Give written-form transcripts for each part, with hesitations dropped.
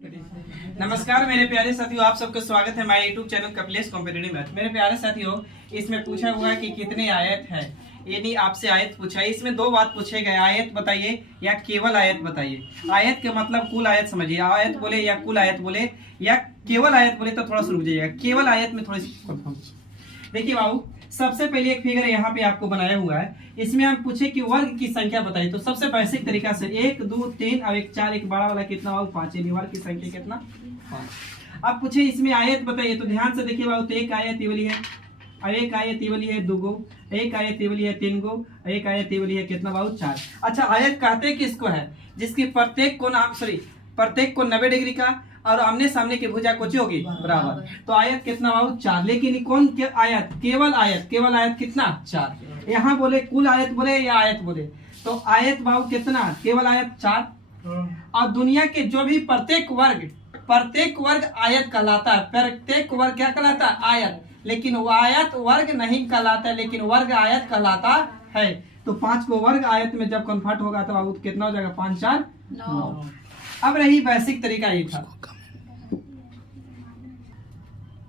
नमस्कार मेरे प्यारे साथियों, आप सबका स्वागत है हमारे YouTube channel Kapilesh competitive math. मेरे प्यारे साथियों, इसमें पूछा हुआ है कि कितने आयत है। यानी आपसे आयत पूछा है। इसमें दो बात पूछे गए, आयत बताइए या केवल आयत बताइए। आयत के मतलब कुल आयत समझिए, आयत बोले या कुल आयत बोले या केवल आयत बोले तो थोड़ा सा रुक जाइएगा। केवल आयत में थोड़ी सी देखिए बाबू, सबसे पहले एक फिगर यहाँ पे आपको बनाया हुआ है। इसमें हम पूछे कि वर्ग की संख्या बताइए, तो सबसे बेसिक तरीका से 1 2 3 और 1 4, एक बड़ा वाला कितना बाबू 5, यानी वर्ग की संख्या कितना 5। अब पूछे इसमें आयत बताइए, तो ध्यान से देखिए बाबू, तो एक आयत ये वाली है और एक आयत ये वाली है 2 गो, एक आयत ये वाली है 3 गो, एक आयत ये वाली है कितना बाबू 4। अच्छा, आयत कहते किसको है? जिसकी प्रत्येक को 90 डिग्री का और आमने सामने की भुजा कुछ होगी बराबर। तो आयत कितना बाबू 4। लेकिन कौन के आयत? केवल आयत कितना 4। यहाँ बोले कुल आयत बोले या आयत बोले, तो आयत बाबू कितना? केवल आयत 4। और दुनिया के जो भी प्रत्येक वर्ग आयत कहलाता है। प्रत्येक वर्ग क्या कहलाता है? आयत। लेकिन वो आयत वर्ग नहीं कहलाता है, लेकिन वर्ग आयत कहलाता है। तो 5 को वर्ग आयत में जब कन्वर्ट होगा तो बाबू कितना हो जाएगा? 5 4 9। अब रही बेसिक तरीका ये था।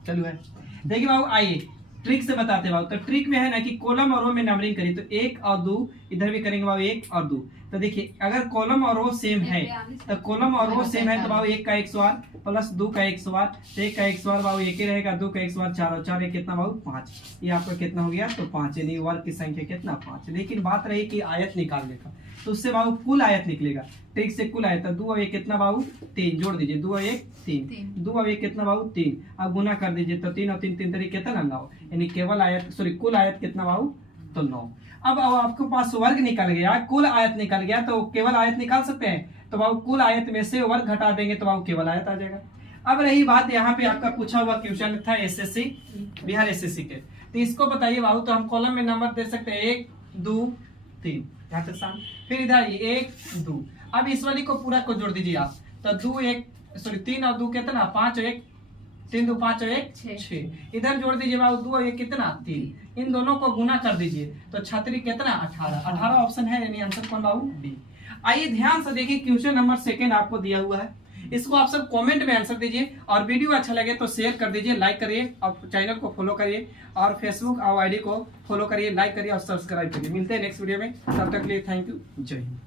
चलो है, देखिए बाबू, आइए ट्रिक से बताते बाबू। तो ट्रिक में है ना कि कॉलम और रो में नंबरिंग करिए, तो 1 और 2 इधर भी करेंगे बाबू, 1 और 2। तो देखिए अगर कॉलम और रो सेम है तो कॉलम और रो सेम है तो बाबू 1 का 108 प्लस 2 का 108, तो 1 का 108 बाबू एक ही रहेगा, 2 का 108 4 और 4 कितना बाबू 5। ये आपका कितना हो गया? तो 5, यानी वर्ग की संख्या कितना 5। लेकिन बात रही कि आयत निकालने का, तो उससे बाबू कुल आयत निकलेगा। ट्रिक से कुल आयत 2 और 1 कितना बाबू 3, जोड़ दीजिए 2 और 1 3, 2 और 1 कितना बाबू 3। अब गुना कर दीजिए तो 3 और 3 3 तरीके कितना 9, यानी केवल आयत कुल आयत कितना बाबू? तो 9। अब आपके पास वर्ग निकल गया, कुल आयत निकल गया, तो केवल आयत निकाल सकते हैं। तो बाबू कुल आयत में से वर्ग घटा देंगे तो बाबू केवल आयत आ जाएगा। अब रही बात, यहाँ पे आपका पूछा हुआ क्वेश्चन था एसएससी बिहार एसएससी के, तो इसको बताइए बाबू। तो हम कॉलम में नंबर दे सकते हैं 1 2 3, यहाँ तक शाम, फिर इधर 1 2। अब इस वाली को पूरा को जोड़ दीजिए आप, तो 3 और 2 कितना 5 और 1 3 2 5 और 1 6। इधर जोड़ दीजिए बाबू 2 और 1 कितना 3। इन दोनों को गुना कर दीजिए तो 6 कितना 18 ऑप्शन है, यानी आंसर कौन बाबू? बी। आइए ध्यान से देखिए, क्वेश्चन नंबर 2 आपको दिया हुआ है। इसको आप सब कमेंट में आंसर दीजिए, और वीडियो अच्छा लगे तो शेयर कर दीजिए, लाइक करिए, और चैनल को फॉलो करिए, और फेसबुक और आईडी को फॉलो करिए, लाइक करिए और सब्सक्राइब करिए। मिलते हैं नेक्स्ट वीडियो में, तब तक के लिए थैंक यू, जय हिंद।